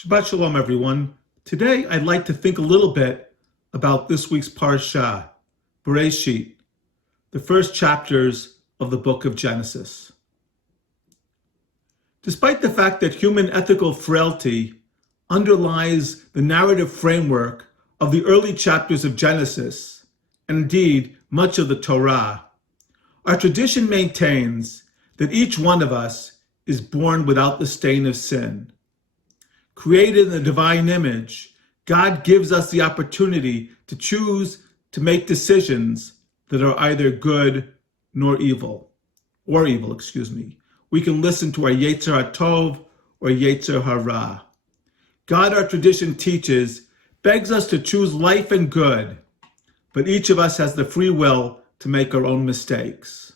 Shabbat Shalom, everyone. Today, I'd like to think a little bit about this week's Parsha, Bereshit, the first chapters of the book of Genesis. Despite the fact that human ethical frailty underlies the narrative framework of the early chapters of Genesis, and indeed much of the Torah, our tradition maintains that each one of us is born without the stain of sin. Created in the divine image, God gives us the opportunity to choose to make decisions that are either good or evil. We can listen to our Yetzer HaTov or Yetzer Hara. God, our tradition teaches, begs us to choose life and good, but each of us has the free will to make our own mistakes.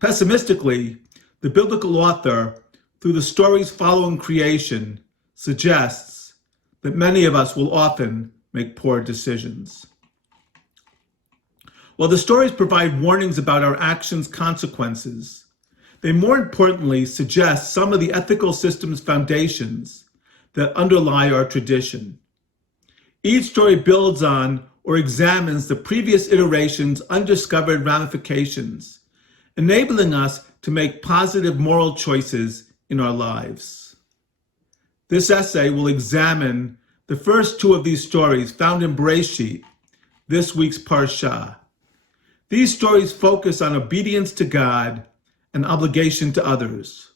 Pessimistically, the biblical author, through the stories following creation, suggests that many of us will often make poor decisions. While the stories provide warnings about our actions' consequences, they more importantly suggest some of the ethical system's foundations that underlie our tradition. Each story builds on or examines the previous iteration's undiscovered ramifications, enabling us to make positive moral choices in our lives. This essay will examine the first two of these stories found in Bereshit, this week's Parsha. These stories focus on obedience to God and obligation to others,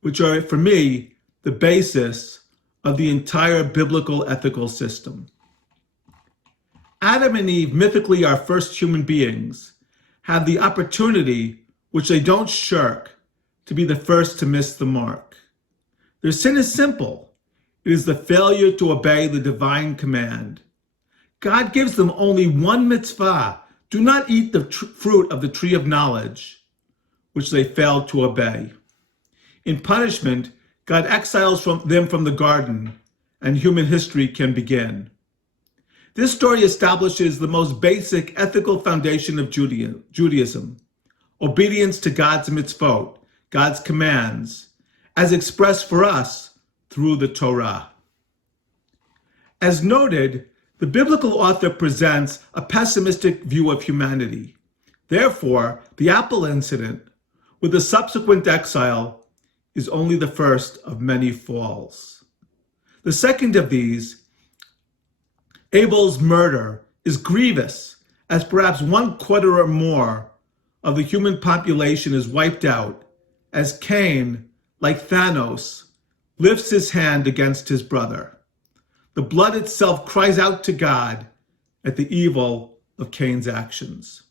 which are, for me, the basis of the entire biblical ethical system. Adam and Eve, mythically our first human beings, have the opportunity, which they don't shirk, to be the first to miss the mark. Their sin is simple. It is the failure to obey the divine command. God gives them only one mitzvah: do not eat the fruit of the tree of knowledge, which they failed to obey. In punishment, God exiles them from the garden, and human history can begin. This story establishes the most basic ethical foundation of Judaism: obedience to God's mitzvot, God's commands, as expressed for us through the Torah. As noted, the biblical author presents a pessimistic view of humanity. Therefore, the Apple incident, with the subsequent exile, is only the first of many falls. The second of these, Abel's murder, is grievous, as perhaps 1/4 or more of the human population is wiped out, as Cain, like Thanos, lifts his hand against his brother. The blood itself cries out to God at the evil of Cain's actions.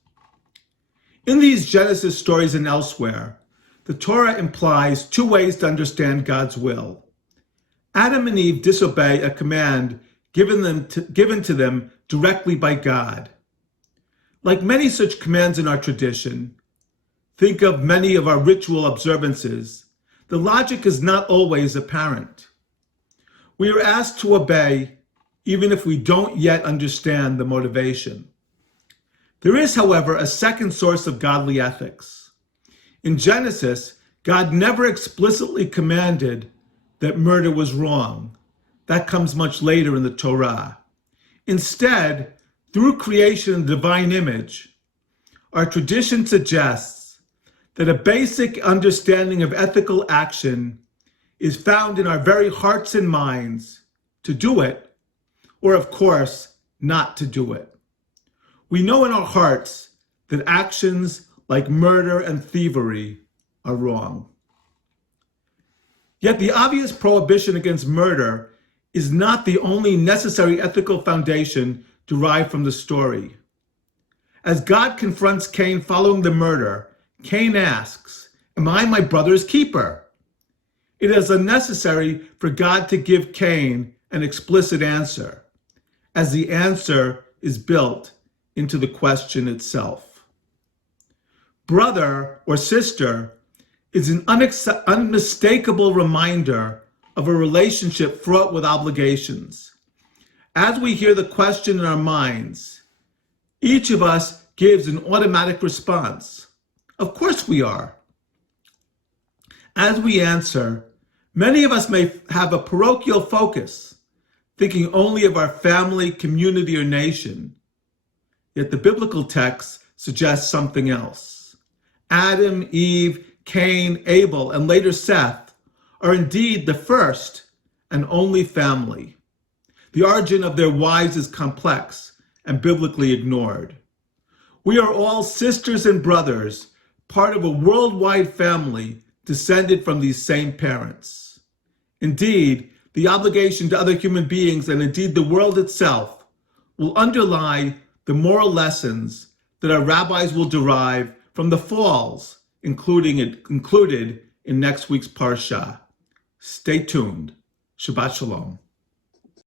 In these Genesis stories and elsewhere, the Torah implies two ways to understand God's will. Adam and Eve disobey a command given to them directly by God. Like many such commands in our tradition, think of many of our ritual observances, the logic is not always apparent. We are asked to obey even if we don't yet understand the motivation. There is, however, a second source of godly ethics. In Genesis, God never explicitly commanded that murder was wrong. That comes much later in the Torah. Instead, through creation and divine image, our tradition suggests that a basic understanding of ethical action is found in our very hearts and minds to do it, or of course, not to do it. We know in our hearts that actions like murder and thievery are wrong. Yet the obvious prohibition against murder is not the only necessary ethical foundation derived from the story. As God confronts Cain following the murder, Cain asks, "Am I my brother's keeper?" It is unnecessary for God to give Cain an explicit answer, as the answer is built into the question itself. Brother or sister is an unmistakable reminder of a relationship fraught with obligations. As we hear the question in our minds, each of us gives an automatic response. Of course we are. As we answer, Many of us may have a parochial focus, thinking only of our family, community, or nation. Yet the biblical text suggests something else. Adam, Eve, Cain, Abel, and later Seth are indeed the first and only family. The origin of their wives is complex and biblically ignored. We are all sisters and brothers, part of a worldwide family descended from these same parents. Indeed, the obligation to other human beings and indeed the world itself will underlie the moral lessons that our rabbis will derive from the falls included in next week's Parsha. Stay tuned. Shabbat Shalom.